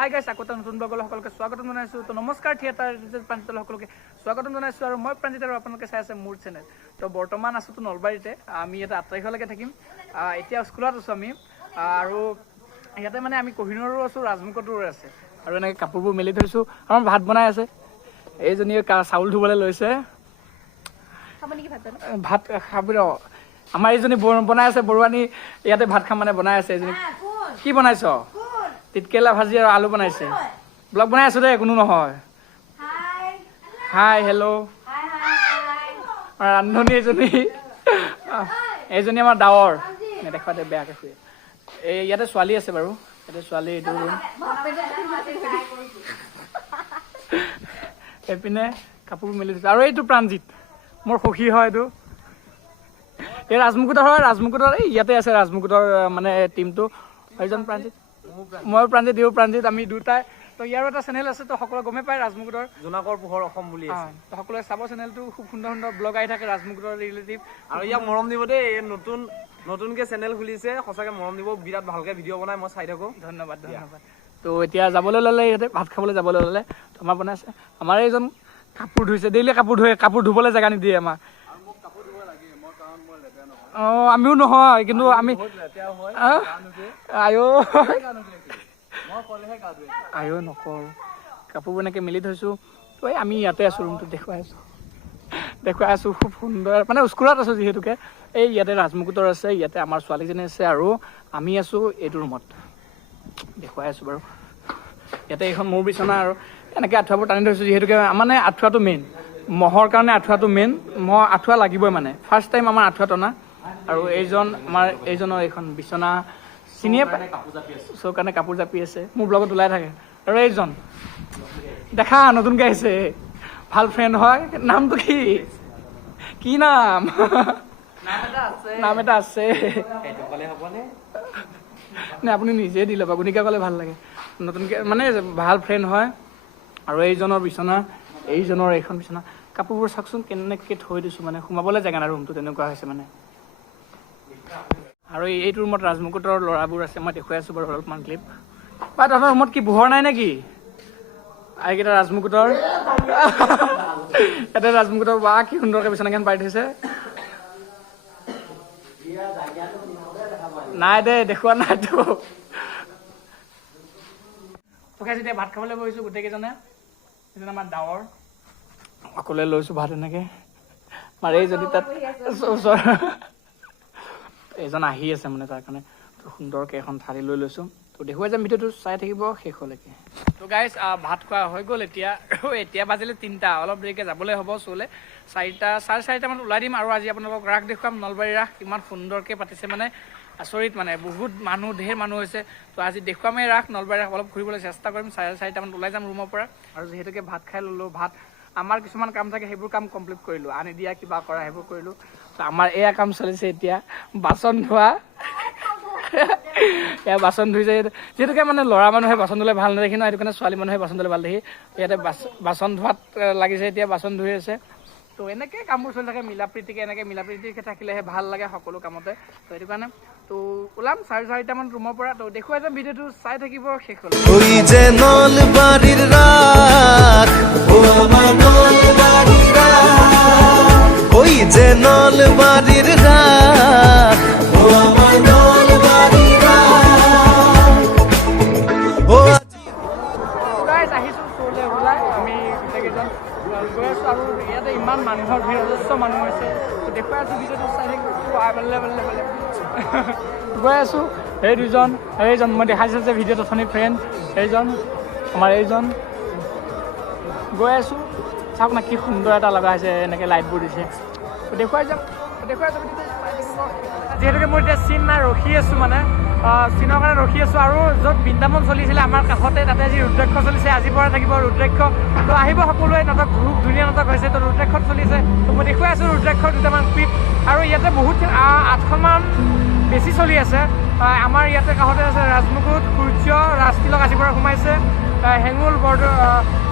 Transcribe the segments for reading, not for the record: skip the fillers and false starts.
Hi guys আকৌ নতুন ব্লগলৈ সকলোকে স্বাগতম জনাইছোঁ। তো নমস্কাৰ থিয়েটাৰ প্ৰাঞ্জিতলৈ সকলোকে স্বাগতম জনাইছোঁ। আৰু মই প্ৰাঞ্জিত আৰু আপোনালোকে চাই আছে মোৰ চেনেল। তো বৰ্তমান আছোঁতো নলবাৰীতে, আমি ইয়াতে 8 তাৰিখলৈকে থাকিম। এতিয়া স্কুলত আছোঁ আমি, আৰু ইয়াতে মানে আমি কহিনুৰো আছোঁ, ৰাজমুকতো আছে, আৰু এনেকৈ কাপোৰবোৰ মেলি থৈছোঁ। আমাৰ ভাত বনাই আছে, এইজনীয়ে চাউল ধুবলৈ লৈছে। ভাত খাব ৰ, আমাৰ এইজনী বনাই আছে, বৰুৱানী ইয়াতে ভাত খাম মানে বনাই আছে। এইজনী কি বনাইছ? তিতকেৰেলা ভাজি আৰু আলু বনাইছে। ব্লগ বনাই আছো দেই, কোনো নহয়। Hi hello'. ৰান্ধনী এইজনী আমাৰ ডাৱৰ, নেদেখুৱাতে বেয়াকৈ শুৱে। এই ইয়াতে ছোৱালী আছে বাৰু, ইয়াতে ছোৱালী এইটো ৰুম। এইপিনে কাপোৰ মেলি দিছে। আৰু এইটো প্ৰাঞ্জিত, মোৰ সখী হয় এইটো। এই ৰাজমুকুটৰ হয়, ৰাজমুকুটৰ এই ইয়াতে আছে ৰাজমুকুটৰ মানে টিমটো। এইজন প্ৰাঞ্জিত, মই প্ৰাঞ্জিত, ইও প্ৰাঞ্জিত, আমি দুটাই। তো ইয়াৰো এটা চেনেল আছে, তো সকলোৱে গমেই পায় ৰাজমুকুটৰ জোনাকৰ পোহৰ অসম বুলি আছে। তো সকলোৱে চাব চেনেলটো, খুব সুন্দৰ সুন্দৰ ব্লগ আহি থাকে ৰাজমুকুটৰ ৰিলেটিভ। আৰু ইয়াক মৰম দিব দেই, নতুনকে চেনেল খুলিছে, সঁচাকে মৰম দিব, বিৰাট ভালকে ভিডিঅ' বনাই, মই চাই থাকো। ধন্যবাদ ধন্যবাদ। তো এতিয়া যাবলৈ ল'লে, ইয়াতে ভাত খাবলৈ যাবলৈ ল'লে। তো আমাৰ বনাইছে, আমাৰ এইজন কাপোৰ ধুইছে, ডেইলি কাপোৰ ধুৱে, কাপোৰ ধুবলৈ জেগা নিদিয়ে আমাক। অঁ আমিও নহয়, কিন্তু আমি আয়ো নকৰোঁ। কাপোৰবোৰ এনেকৈ মেলি থৈছোঁ। তো এই আমি ইয়াতে আছোঁ, ৰুমটো দেখুৱাই আছোঁ খুব সুন্দৰ। মানে স্কুলত আছোঁ যিহেতুকে। এই ইয়াতে ৰাজমুকুটৰ আছে, ইয়াতে আমাৰ ছোৱালীজনী আছে, আৰু আমি আছোঁ এইটো ৰুমত, দেখুৱাই আছোঁ বাৰু। ইয়াতে এইখন মোৰ বিচনা, আৰু এনেকৈ আঁঠুৱাবোৰ টানি থৈছোঁ যিহেতুকে মানে আঁঠুৱাটো মেইন, মহৰ কাৰণে আঁঠুৱাটো মেইন। মহ আঁঠুৱা লাগিবই মানে, ফাৰ্ষ্ট টাইম আমাৰ আঁঠুৱা টনা। আৰু এইজনৰ এইখন বিচনা চিনিয়ে পায়, চোৰ কাৰণে কাপোৰ জাপি আছে, মোৰ ব্লগত ওলাই থাকে। আৰু এইজন দেখা নতুনকৈ আহিছে, ভাল ফ্ৰেণ্ড হয়। নামটো কি নাম? নাম এটা আছে নে আপুনি নিজে দি ল'ব, গুণিকা ক'লে ভাল লাগে। নতুনকৈ মানে ভাল ফ্ৰেণ্ড হয়। আৰু এইজনৰ বিচনা, এইজনৰ এইখন বিচনা, কাপোৰবোৰ চাওকচোন কেনেকৈ থৈ দিছোঁ, মানে সোমাবলৈ জেগা নাই, ৰুমটো তেনেকুৱা হৈছে মানে। আৰু এইটো ৰুমত ৰাজমুকুটৰ ল'ৰাবোৰ আছে, মই দেখুৱাই আছোঁ বাৰু অলপমান ক্লিপ। বা তহঁতৰ ৰুমত কি পোহৰ নাই নেকি? এইকেইটা ৰাজমুকুটৰ, ইয়াতে ৰাজমুকুটৰ বা কি সুন্দৰকৈ বিচনাখন পাৰি থৈছে। নাই দে, দেখুওৱা নাইতো। এতিয়া ভাত খাবলৈ বহিছোঁ গোটেইকেইজনে। এজন আমাৰ ডাৱৰ, অকলে লৈছোঁ ভাত এনেকৈ মাৰি, যদি তাত ওচৰ এজন আহি আছে মানে, তাৰ কাৰণে সুন্দৰকৈ এখন থালি লৈ লৈছোঁ। তো দেখুৱাই যাম, ভিডিঅ'টো চাই থাকিব শেষলৈকে। তো গাইজ ভাত খোৱা হৈ গ'ল এতিয়া বাজিলে 3টা, অলপ দেৰিকৈ যাবলৈ হ'ব শ্ব'লৈ। 4:30, 4:30মানত ওলাই দিম। আৰু আজি আপোনালোকক ৰাস দেখুৱাম, নলবাৰী ৰাস কিমান সুন্দৰকৈ পাতিছে, মানে আচৰিত, মানে বহুত মানুহ, ঢেৰ মানুহ হৈছে। তো আজি দেখুৱামেই ৰাস, নলবাৰী ৰাস অলপ ঘূৰিবলৈ চেষ্টা কৰিম। 4:30মানত ওলাই যাম ৰুমৰ পৰা। আৰু যিহেতুকে ভাত খাই ল'লোঁ, ভাত আমাৰ কিছুমান কাম থাকে, সেইবোৰ কাম কমপ্লিট কৰিলোঁ, আনি দিয়া কিবা কৰা সেইবোৰ কৰিলোঁ। তো আমাৰ এয়া কাম চলিছে এতিয়া, বাচন ধোৱা। এয়া বাচন ধুইছে, যিহেতুকে মানে ল'ৰা মানুহে বাচন ধুলে ভাল নেদেখি ন, সেইটো কাৰণে ছোৱালী মানুহে বাচন ধুলে ভাল দেখি ইয়াতে বাচন ধোৱাত লাগিছে, এতিয়া বাচন ধুই আছে। তো এনেকৈ কামবোৰ চলি থাকে, মিলা প্ৰীতিকৈ থাকিলেহে ভাল লাগে সকলো কামতে। তো সেইটো কাৰণে তো ওলাম 4:30মানত ৰুমৰ পৰা। তো দেখুৱাই যাম, ভিডিঅ'টো চাই থাকিব শেষলৈ। আহিছোঁ শ্ব'লৈ ওলাই, আমি গোটেইকেইজন গৈ আছোঁ। আৰু ইয়াতে ইমান মানুহৰ ভিৰ, যথেষ্ট মানুহ হৈছে। তো দেখুৱাই আছোঁ, ভিডিঅ'টো চাই থাকিব। গৈ আছোঁ, এই এইজন মই দেখাইছোঁ যে ভিডিঅ'ত অথনি ফ্ৰেণ্ড, এইজন আমাৰ এইজন। গৈ আছোঁ, চাওক না কি সুন্দৰ এটা লগা হৈছে, এনেকৈ লাইটবোৰ দিছে। তো দেখুৱাই যাম, যিহেতুকে মোৰ এতিয়া চিন নাই, ৰখি আছোঁ মানে চিনৰ কাৰণে ৰখি আছোঁ। আৰু য'ত বৃন্দাবন চলিছিলে আমাৰ কাষতে, তাতে আজি ৰুদ্ৰাক্ষ চলিছে, আজিৰ পৰা থাকিব ৰুদ্ৰাক্ষ। তো আহিব সকলোৱে, নাটক খুব ধুনীয়া নাটক হৈছে। তো ৰুদ্ৰাক্ষত চলিছে, তো মই দেখুৱাই আছোঁ ৰুদ্ৰাক্ষৰ দুটামান ক্লিপ। আৰু ইয়াতে বহুত 8খনমান বেছি চলি আছে। আমাৰ ইয়াতে কাষতে আছে ৰাজমুকুট, সূৰ্য, ৰাজতিলক আজিৰ পৰা সোমাইছে, হেঙুল,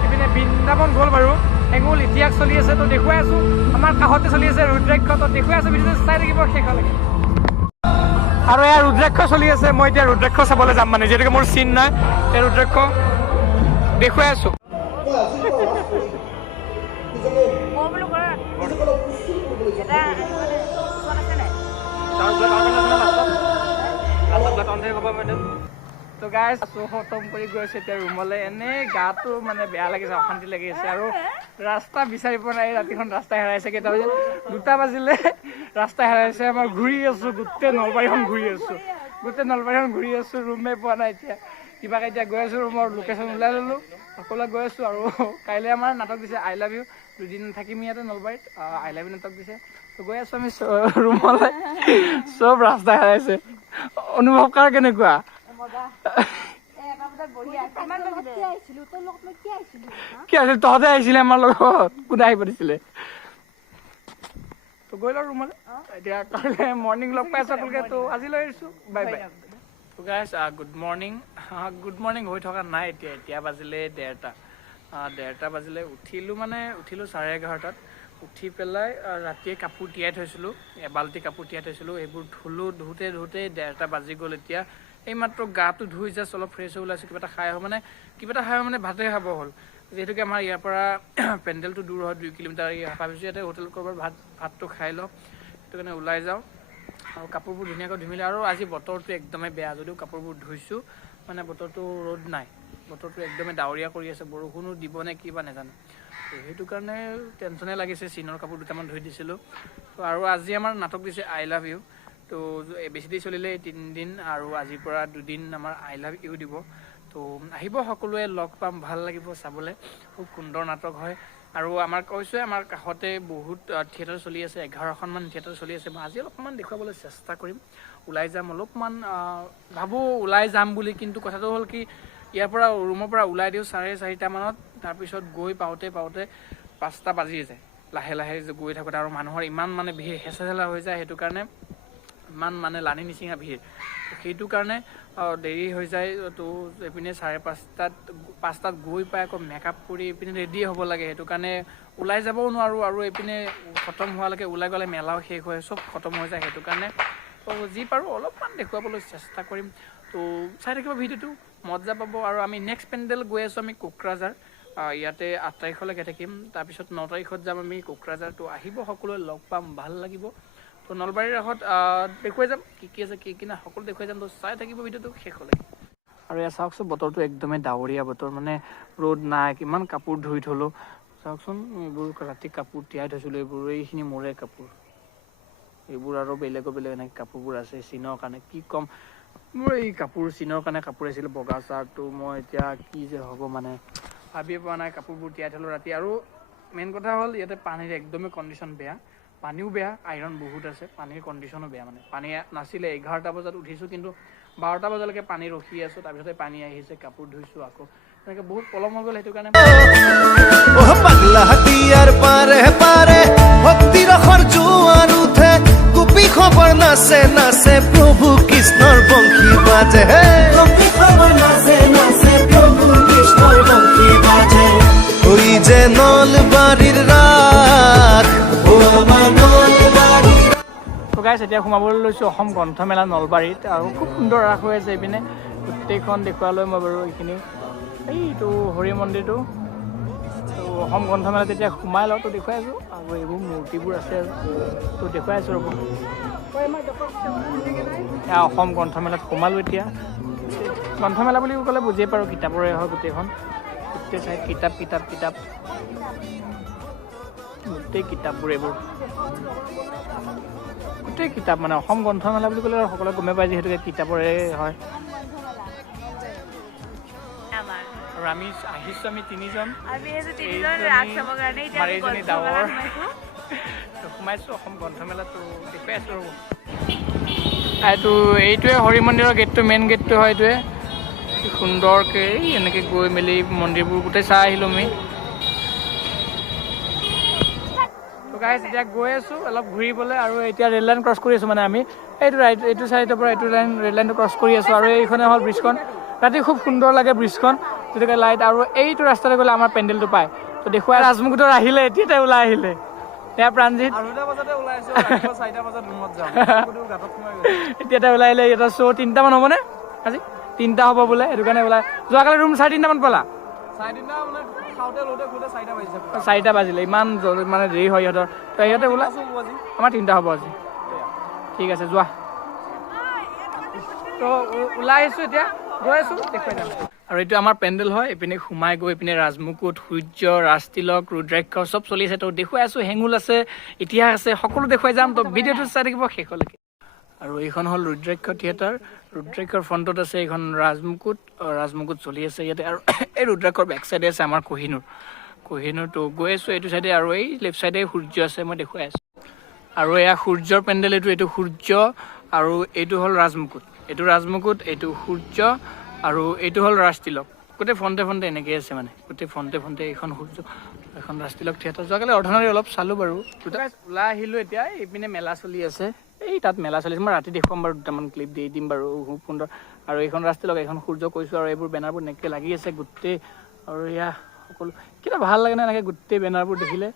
এইপিনে বৃন্দাবন গ'ল বাৰু, হেঙুল ইতিহাস চলি আছে। তো দেখুৱাই আছোঁ, আমাৰ কাষতে চলি আছে ৰুদ্ৰাক্ষ। তো দেখুৱাই আছোঁ, ভিডিঅ'টো চাই থাকিব শেষলৈকে। আৰু এয়া ৰুদ্ৰাক্ষ চলি আছে, মই এতিয়া ৰুদ্ৰাক্ষ চাবলৈ যাম, মানে যিহেতুকে মোৰ চিন নাই। এই ৰুদ্ৰাক্ষ দেখুৱাই আছো তো গাইজ খতম কৰি গৈছে এতিয়া ৰুমলৈ এনেই গাটো মানে বেয়া লাগিছে অশান্তি লাগি আছে আৰু ৰাস্তা বিচাৰি পোৱা নাই ৰাতিখন ৰাস্তা হেৰাইছে কেইটা বাজিল 2টা বাজিলে ৰাস্তা হেৰাইছে আমাৰ ঘূৰি আছো গোটেই নলবাৰীখন ঘূৰি আছো ৰুমে পোৱা নাই এতিয়া কিবাকে এতিয়া গৈ আছো ৰুমৰ লোকেশ্যন ওলাই ল'লো সকলোৱে গৈ আছো আৰু কাইলৈ আমাৰ নাটক দিছে আই লাভ ইউ 2 দিন থাকিম ইয়াতে নলবাৰীত আই লাভ ইউ নাটক দিছে তো গৈ আছো আমি ৰুমলৈ চব ৰাস্তা হেৰাইছে অনুভৱ কাৰ কেনেকুৱা কি আছিল তহঁতে আহিছিলে আমাৰ লগত কোনে আহি পাতিছিলে তো গৈ লওঁ ৰুমলৈ এতিয়া কাইলৈ মৰ্ণিং লগ পাই আছো আপোনালোকে তো আজিলৈ আহিছো বাই বাই তো গাইজ গুড মৰ্ণিং হৈ থকা নাই এতিয়া বাজিলে 1:30 বাজিলে উঠিলোঁ 11:30 উঠি পেলাই ৰাতিয়ে কাপোৰ তিয়াই থৈছিলোঁ এবাল্টি কাপোৰ তিয়াই থৈছিলোঁ এইবোৰ ধুওঁতে 1:30 বাজি গ'ল এতিয়া এইমাত্ৰ গাটো ধুই জাষ্ট অলপ ফ্ৰেছ হৈ ওলাইছোঁ কিবা এটা খাই মানে ভাতে খাব হ'ল যিহেতুকে আমাৰ ইয়াৰ পৰা পেণ্ডেলটো দূৰ হয় 2 কিলোমিটাৰ ভাবিছোঁ ইয়াতে হোটেল ক'ৰবাত ভাতটো খাই লওঁ সেইটো কাৰণে ওলাই যাওঁ আৰু কাপোৰবোৰ ধুনীয়াকৈ ধুই মেলি আৰু আজি বতৰটো একদমেই বেয়া যদিও কাপোৰবোৰ ধুইছোঁ মানে বতৰটো ৰ'দ নাই বতৰটো একদমেই ডাৱৰীয়া কৰি আছে বৰষুণো দিব নে কি বা নাজানো তো সেইটো কাৰণে টেনশ্যনে লাগিছে চিনৰ কাপোৰ 2টামান ধুই দিছিলোঁ তো আৰু আজি আমাৰ নাটক দিছে আই লাভ ইউ তো বেছি দেৰি চলিলে 3 দিন আৰু আজিৰ পৰা 2 দিন আমাৰ আই লাভ ইউ দিব তো আহিব সকলোৱে লগ পাম ভাল লাগিব চাবলৈ খুব সুন্দৰ নাটক হয় আৰু আমাৰ কৈছোৱে আমাৰ কাষতে বহুত থিয়েটাৰ চলি আছে 11খনমান থিয়েটাৰ চলি আছে মই আজি অলপমান দেখুৱাবলৈ চেষ্টা কৰিম ওলাই যাম অলপমান ভাবোঁ ওলাই যাম বুলি কিন্তু কথাটো হ'ল কি ইয়াৰ পৰা ৰুমৰ পৰা ওলাই দিওঁ 4:30 মানত তাৰপিছত গৈ পাওঁতে 5টা বাজি যায় লাহে গৈ থাকোঁতে আৰু মানুহৰ ইমান মানে ভিৰ হেঁচা হৈ যায় সেইটো কাৰণে ইমান মানে লানি নিচিঙা ভিৰ সেইটো কাৰণে দেৰি হৈ যায় তো এইপিনে 5:30 গৈ পাই আকৌ মেকআপ কৰি এইপিনে ৰেডি হ'ব লাগে সেইটো কাৰণে ওলাই যাবও নোৱাৰোঁ আৰু এইপিনে খতম হোৱালৈকে ওলাই গ'লে মেলাও শেষ হয় চব খতম হৈ যায় সেইটো কাৰণে তো যি পাৰোঁ অলপমান দেখুৱাবলৈ চেষ্টা কৰিম তো চাই থাকিব ভিডিঅ'টো মজা পাব আৰু আমি নেক্সট পেণ্ডেল গৈ আছোঁ আমি কোকৰাঝাৰ ইয়াতে 8 তাৰিখলৈকে থাকিম তাৰপিছত 9 তাৰিখত যাম আমি কোকৰাঝাৰ তো আহিব সকলোৱে লগ পাম ভাল লাগিব তো নলবাৰীৰ ৰাসত দেখুৱাই যাম কি আছে কি নাই সকলো দেখুৱাই যাম তো চাই থাকিব ভিডিঅ'টো শেষলৈ আৰু এয়া চাওকচোন বতৰটো একদমেই ডাৱৰীয়া বতৰ মানে ৰ'দ নাই কিমান কাপোৰ ধুই থ'লোঁ চাওকচোন এইবোৰ ৰাতি কাপোৰ তিয়াই থৈছিলোঁ এইখিনি মোৰে কাপোৰ এইবোৰ আৰু বেলেগ এনেকৈ কাপোৰবোৰ আছে চিনৰ কাৰণে কি ক'ম মোৰ এই কাপোৰ চিনৰ কাৰণে কাপোৰ আছিলে বগা চাৰ্টটো মই এতিয়া কি যে হ'ব মানে ভাবিয়ে পোৱা নাই কাপোৰবোৰ তিয়াই থ'লোঁ ৰাতি আৰু মেইন কথা হ'ল ইয়াতে পানীৰ একদমেই কণ্ডিশ্যন বেয়া পানীও বেয়া আইৰণ বহুত আছে পানীৰ কণ্ডিশ্যনো বেয়া মানে পানী নাছিলে 11টা বজাত উঠিছোঁ কিন্তু 12টা বজালৈকে পানী ৰখি আছোঁ তাৰপিছতে পানী আহিছে কাপোৰ ধুইছোঁ আকৌ এনেকৈ বহুত পলম হৈ গ'ল সেইটো কাৰণে পাগলা হাতিয়াৰ পাৰে পাৰে ভক্তি ৰসৰ জোৱাৰ উঠে গোপী খবৰ নাচে নাচে প্ৰভু কৃষ্ণৰ বংশী বাজে গোপী খবৰ নাচে নাচে প্ৰভু কৃষ্ণৰ বংশী বাজে ওই যে নলবাৰীৰ ৰাস ও আমাৰ নলবাৰীৰ তো গাইছ এতিয়া সোমাবলৈ লৈছোঁ অসম গ্ৰন্থমেলা নলবাৰীত আৰু খুব সুন্দৰ ৰাস হৈ আছে এইপিনে গোটেইখন দেখুৱালৈ মই বাৰু এইখিনি এইটো হৰি মন্দিৰটো তো অসম গ্ৰন্থমেলাত এতিয়া সোমাই লওঁ তো দেখুৱাই আছোঁ আৰু এইবোৰ মূৰ্তিবোৰ আছে আৰু তো দেখুৱাই আছোঁ ৰ'ব এয়া অসম গ্ৰন্থমেলাত সোমালোঁ এতিয়া গ্ৰন্থমেলা বুলি ক'লে বুজিয়ে পাৰোঁ কিতাপৰে হয় গোটেইখন গোটেই চাই কিতাপ গোটেই কিতাপবোৰ এইবোৰ গোটেই কিতাপ মানে অসম গ্ৰন্থমেলা বুলি ক'লে সকলোৱে গমে পায় যিহেতুকে কিতাপৰে হয় আৰু আমি আহিছোঁ আমি 3জন এইজনী ডাৱৰ সোমাইছোঁ অসম গ্ৰন্থমেলাটো দেখুৱাই আছোঁ ৰ'ব এইটোৱে হৰি মন্দিৰৰ গেটটো মেইন গেটটো হয় এইটোৱে সুন্দৰকৈ এনেকৈ গৈ মেলি মন্দিৰবোৰ গোটেই চাই আহিলোঁ আমি তো গাইজ এতিয়া গৈ আছোঁ অলপ ঘূৰিবলৈ আৰু এতিয়া ৰেল লাইন ক্ৰছ কৰি আছোঁ মানে আমি এইটো চাইডৰ পৰা ৰেল লাইনটো ক্ৰছ কৰি আছোঁ আৰু এইখনে হ'ল ব্ৰিজখন ৰাতি খুব সুন্দৰ লাগে ব্ৰিজখন যেনেকৈ লাইট আৰু এইটো ৰাস্তাতে গ'লে আমাৰ পেণ্ডেলটো পায় তো দেখুৱাই ৰাজমুকুটৰ আহিলে এতিয়াতে ওলাই আহিলে এয়া প্ৰাণজিত এতিয়াতে ওলাই আহিলে এটা শ্ব' 3টামান হ'বনে আজি 3টা হ'ব বোলে সেইটো কাৰণে ওলাই যোৱাকালি ৰুম 3:30মান পালা চাৰিদিনা মানে খাওঁতে লওঁতে ঘূৰোতে 4টা বাজিছে 4টা বাজিলে ইমান মানে দেৰি হয় ইহঁতৰ তো ইহঁতে ওলাই আমাৰ 3টা হ'ব আজি ঠিক আছে যোৱা তো ওলাই আহিছোঁ এতিয়া গৈ আছোঁ দেখুৱাই যাম আৰু এইটো আমাৰ পেণ্ডেল হয় এইপিনে সোমাই গৈ এইপিনে ৰাজমুকুট সূৰ্য ৰাজতিলক ৰুদ্ৰাক্ষ চব চলি আছে তো দেখুৱাই আছোঁ হেঙুল আছে ইতিহাস আছে সকলো দেখুৱাই যাম তো ভিডিঅ'টো চাই থাকিব শেষলৈকে আৰু এইখন হ'ল ৰুদ্ৰাক্ষ থিয়েটাৰ ৰুদ্ৰাক্ষৰ ফ্ৰণ্টত আছে এইখন ৰাজমুকুট চলি আছে ইয়াতে আৰু এই ৰুদ্ৰাক্ষৰ বেক চাইডে আছে আমাৰ কহিনুৰটো গৈ আছোঁ এইটো চাইডে আৰু এই লেফ্ট চাইডে সূৰ্য আছে মই দেখুৱাই আছোঁ আৰু এয়া সূৰ্যৰ পেণ্ডেল এইটো সূৰ্য আৰু এইটো হ'ল ৰাজমুকুট এইটো সূৰ্য আৰু এইটো হ'ল ৰাজতিলক গোটেই ফ্ৰণ্টে এনেকৈ আছে মানে গোটেই ফ্ৰণ্টে এইখন সূৰ্য এখন ৰাজতিলক থিয়েটাৰ যোৱাকালি অৰ্ধনাৰী অলপ চালোঁ বাৰু ওলাই আহিলোঁ এতিয়া এইপিনে মেলা চলি আছে এই তাত মেলা চলিছে মই ৰাতি দেখুৱাম বাৰু দুটামান ক্লিপ দি দিম বাৰু খুব সুন্দৰ আৰু এইখন ৰাস্তালক এইখন সূৰ্য কৈছোঁ আৰু এইবোৰ বেনাৰবোৰ এনেকৈ লাগি আছে গোটেই আৰু এয়া সকলো কিবা ভাল লাগে না এনেকৈ গোটেই বেনাৰবোৰ দেখিলে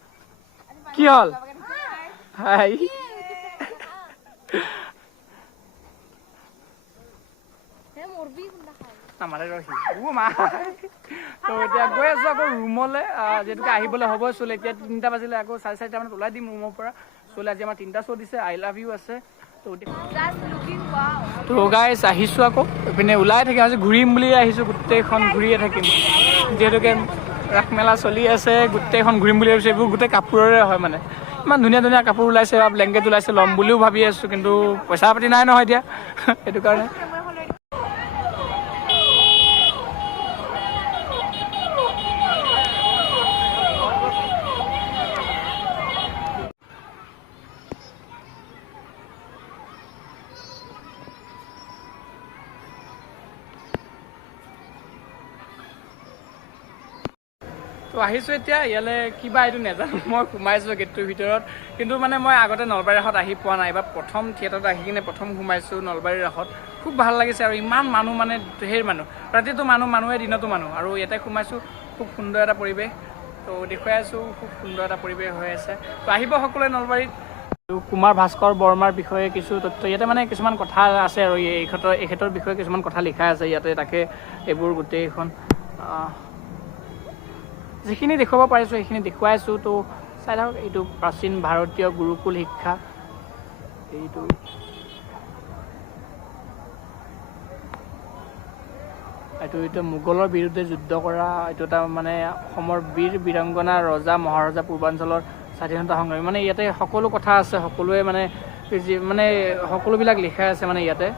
কি হ'ল হাই আমাৰে ৰহি মা তো এতিয়া গৈ আছোঁ আকৌ ৰুমলৈ যিহেতুকে আহিবলৈ হ'ব চলে এতিয়া 3টা বাজিলে আকৌ 4:30 মানত ওলাই দিম ৰুমৰ পৰা চলে আজি আমাৰ 3টা শ্ব' দিছে আই লাভ ইউ আছে তো গাইজ আহিছোঁ আকৌ এইপিনে ওলাই থাকিম আজি ঘূৰিম বুলি আহিছোঁ গোটেইখন ঘূৰিয়ে থাকিম যিহেতুকে ৰাস মেলা চলি আছে গোটেইখন ঘূৰিম বুলি ভাবিছোঁ এইবোৰ গোটেই কাপোৰৰে হয় মানে ইমান ধুনীয়া কাপোৰ ওলাইছে বা ব্লেংকেট ওলাইছে ল'ম বুলিও ভাবি আছোঁ কিন্তু পইচা পাতি নাই নহয় এতিয়া সেইটো কাৰণে তো আহিছোঁ এতিয়া ইয়ালৈ কিবা এইটো নাজানো মই সোমাইছোঁ গেটটোৰ ভিতৰত কিন্তু মানে মই আগতে নলবাৰী ৰাসত আহি পোৱা নাই এবাৰ প্ৰথম থিয়েটাৰত আহি কিনে প্ৰথম সোমাইছোঁ নলবাৰী ৰাসত খুব ভাল লাগিছে আৰু ইমান মানুহ মানে ঢেৰ মানুহ ৰাতিটো মানুহে দিনতো মানুহ আৰু ইয়াতে সোমাইছোঁ খুব সুন্দৰ এটা পৰিৱেশ তো দেখুৱাই আছোঁ খুব সুন্দৰ এটা পৰিৱেশ হৈ আছে তো আহিব সকলোৱে নলবাৰীত কুমাৰ ভাস্কৰ বৰ্মাৰ বিষয়ে কিছু তথ্য ইয়াতে মানে কিছুমান কথা আছে আৰু এখেতৰ বিষয়ে কিছুমান কথা লিখা আছে ইয়াতে তাকে এইবোৰ গোটেইখন যিখিনি দেখুৱাব পাৰিছোঁ সেইখিনি দেখুৱাইছোঁ তো চাই থাকক এইটো প্ৰাচীন ভাৰতীয় গুৰুকুল শিক্ষা এইটো মোগলৰ বিৰুদ্ধে যুদ্ধ কৰা এইটো এটা মানে অসমৰ বীৰ বীৰাংগনা ৰজা মহাৰজা পূৰ্বাঞ্চলৰ স্বাধীনতা সংগ্ৰামী মানে ইয়াতে সকলো কথা আছে সকলোৱে মানে সকলোবিলাক লিখাই আছে মানে ইয়াতে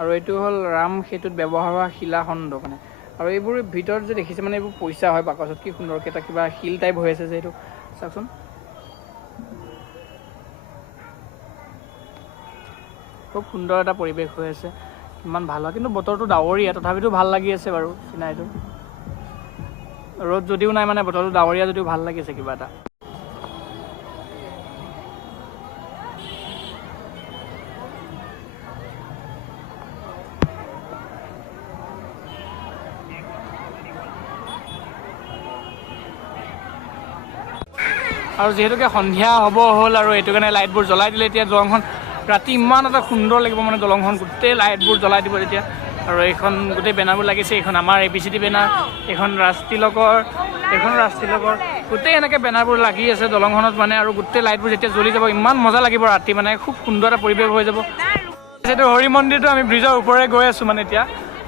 আৰু এইটো হ'ল ৰাম সেতুত ব্যৱহাৰ হোৱা শিলাখণ্ড মানে আৰু এইবোৰ ভিতৰত যে দেখিছে মানে এইবোৰ পইচা হয় বাকচত কি সুন্দৰকৈ এটা কিবা শিল টাইপ হৈ আছে যে এইটো চাওকচোন খুব সুন্দৰ এটা পৰিৱেশ হৈ আছে ইমান ভাল হয় কিন্তু বতৰটো ডাৱৰীয়া তথাপিতো ভাল লাগি আছে বাৰু চিনাইটো ৰ'দ যদিও নাই মানে বতৰটো ডাৱৰীয়া যদিও ভাল লাগি আছে কিবা এটা আৰু যিহেতুকে সন্ধিয়া হ'ব হ'ল আৰু এইটো কাৰণে লাইটবোৰ জ্বলাই দিলে এতিয়া দলংখন ৰাতি ইমান এটা সুন্দৰ লাগিব মানে দলংখন গোটেই লাইটবোৰ জ্বলাই দিব তেতিয়া আৰু এইখন গোটেই বেনাৰবোৰ লাগিছে এইখন আমাৰ ABCD বেনাৰ এইখন ৰাজতিলকৰ গোটেই এনেকৈ বেনাৰবোৰ লাগি আছে দলংখনত মানে আৰু গোটেই লাইটবোৰ যেতিয়া জ্বলি যাব ইমান মজা লাগিব ৰাতি মানে খুব সুন্দৰ এটা পৰিৱেশ হৈ যাব এইটো হৰি মন্দিৰটো আমি ব্ৰিজৰ ওপৰে গৈ আছোঁ মানে এতিয়া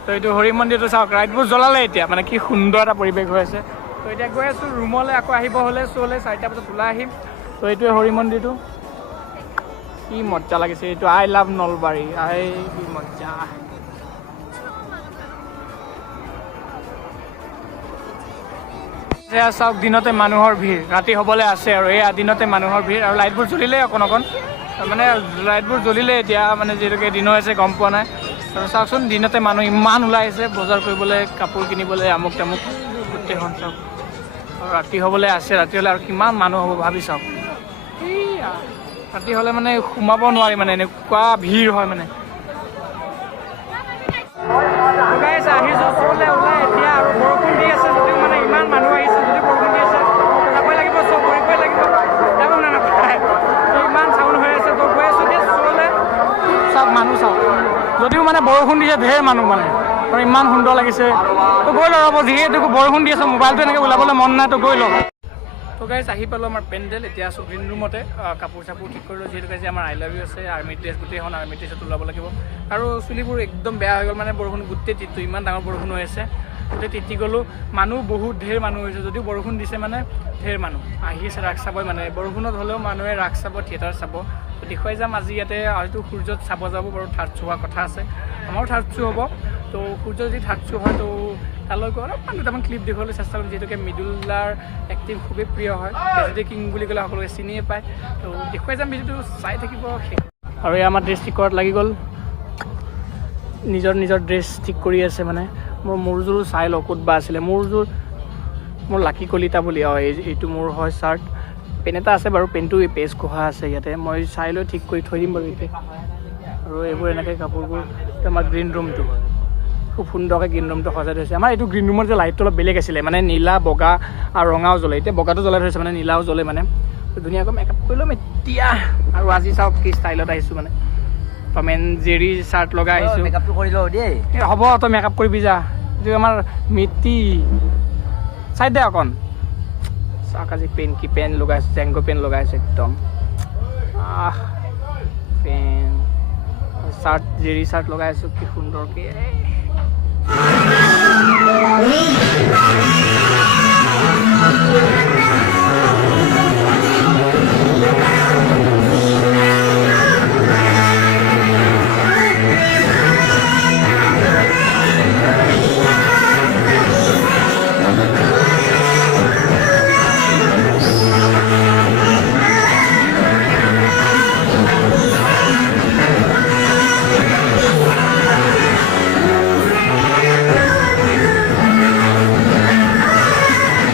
তো এইটো হৰি মন্দিৰটো চাওক লাইটবোৰ জ্বলালে এতিয়া মানে কি সুন্দৰ এটা পৰিৱেশ হৈ আছে তো এতিয়া গৈ আছোঁ ৰুমলৈ আকৌ আহিব হ'লে শ্ব'লৈ 4টা বজাত ওলাই আহিম তো এইটোৱে হৰি মন্দিৰটো কি মজা লাগিছে এইটো আই লাভ নলবাৰী কি মজা এয়া চাওক দিনতে মানুহৰ ভিৰ ৰাতি হ'বলৈ আছে আৰু এয়া দিনতে মানুহৰ ভিৰ আৰু লাইটবোৰ জ্বলিলে অকণ মানে লাইটবোৰ জ্বলিলে এতিয়া মানে যিহেতুকে দিন হৈছে গম পোৱা নাই আৰু চাওকচোন দিনতে মানুহ ইমান ওলাই আহিছে বজাৰ কৰিবলৈ কাপোৰ কিনিবলৈ আমুক তামুক গোটেইখন চাওক আৰু ৰাতি হ'বলৈ আছে ৰাতি হ'লে আৰু কিমান মানুহ হ'ব ভাবি চাওক ৰাতি হ'লে মানে সোমাব নোৱাৰি মানে এনেকুৱা ভিৰ হয় মানে আহিছোঁ চবলৈ ওলাই এতিয়া আৰু বৰষুণ দি আছে যদিও মানে ইমান মানুহ আহিছে যদি বৰষুণ দি আছে যাবই লাগিব চব কৰিবই লাগিব যাব নাপায় ইমান চাউণ্ড হৈ মানুহ চাওক যদিও মানে বৰষুণ দিছে ঢেৰ মানুহ মানে আৰু ইমান সুন্দৰ লাগিছে তো গৈ লওঁ ৰ'ব যিহেতু বৰষুণ দি আছে মোবাইলটো এনেকৈ ওলাবলৈ মন নাই তো গৈ লওঁ তো গাইজ আহি পালোঁ আমাৰ পেণ্ডেল এতিয়া আছোঁ গ্ৰীণ ৰুমতে কাপোৰ চাপোৰ ঠিক কৰিলোঁ যিহেতু গাইজ আমাৰ আই লাভ ইউ আছে আৰ্মি ড্ৰেছ গোটেইখন আৰ্মি ড্ৰেছত ওলাব লাগিব আৰু চুলিবোৰ একদম বেয়া হৈ গ'ল মানে বৰষুণ গোটেই তিতটো ইমান ডাঙৰ বৰষুণ হৈ আছে গোটেই তিতি গ'লোঁ মানুহ বহুত ঢেৰ মানুহ হৈছে যদিও বৰষুণ দিছে মানে ঢেৰ মানুহ আহি আছে ৰাস চাবই মানে বৰষুণত হ'লেও মানুহে ৰাস চাব থিয়েটাৰ চাব তো দেখুৱাই যাম আজি ইয়াতে হয়তো সূৰ্যত চাব যাব বাৰু থাৰ্ড শ্ব' হোৱাৰ কথা আছে আমাৰো থাৰ্ড শ্ব' হ'ব তো সূৰ্য যদি থাৰ্ড শ্ব' হয় তো তালৈ গৈ অলপমান দুটামান ক্লিপ দেখুৱাবলৈ চেষ্টা কৰিম যিহেতুকে মৃদুলাৰ এক্টিং খুবেই প্ৰিয় হয় ট্ৰেজেডি কিং বুলি ক'লে সকলোকে চিনিয়ে পায় তো দেখুৱাই যাম ভিডিঅ'টো চাই থাকিব শেষ আৰু এই আমাৰ ড্ৰেছ ঠিক কৰাত লাগি গ'ল নিজৰ ড্ৰেছ ঠিক কৰি আছে মানে মোৰযোৰো চাই লওঁ ক'ত বা আছিলে মোৰ লাকি কলিতা বুলি এইটো মোৰ হয় চাৰ্ট পেন এটা আছে বাৰু পেনটো পেজ কোহা আছে ইয়াতে মই চাই লৈ ঠিক কৰি থৈ দিম বাৰু এতিয়া আৰু এইবোৰ এনেকৈ কাপোৰবোৰ আমাৰ গ্ৰীণ ৰুমটো খুব সুন্দৰকৈ গ্ৰীণ ৰুমটো সজাই থৈছে আমাৰ এইটো গ্ৰীণ ৰুমৰ যে লাইটটো অলপ বেলেগ আছিলে মানে নীলা বগা আৰু ৰঙাও জ্বলে এতিয়া বগাটো জ্বলাই থৈছে মানে নীলাও জ্বলে মানে ধুনীয়াকৈ মেকআপ কৰি ল'ম এতিয়া আৰু আজি চাওক কি ষ্টাইলত আহিছোঁ মানে টম এণ্ড জেৰী চাৰ্ট লগাই আহিছোঁ মেকআপটো কৰি লওঁ দেই হ'ব তই মেকআপ কৰিবি যা এইটো আমাৰ মিতি চাই দে অকণ চাওক আজি কি পেন লগাইছে জেংগো পেন লগাইছে একদম পেন চাৰ্ট জেৰী চাৰ্ট লগাই আছোঁ কি সুন্দৰকৈ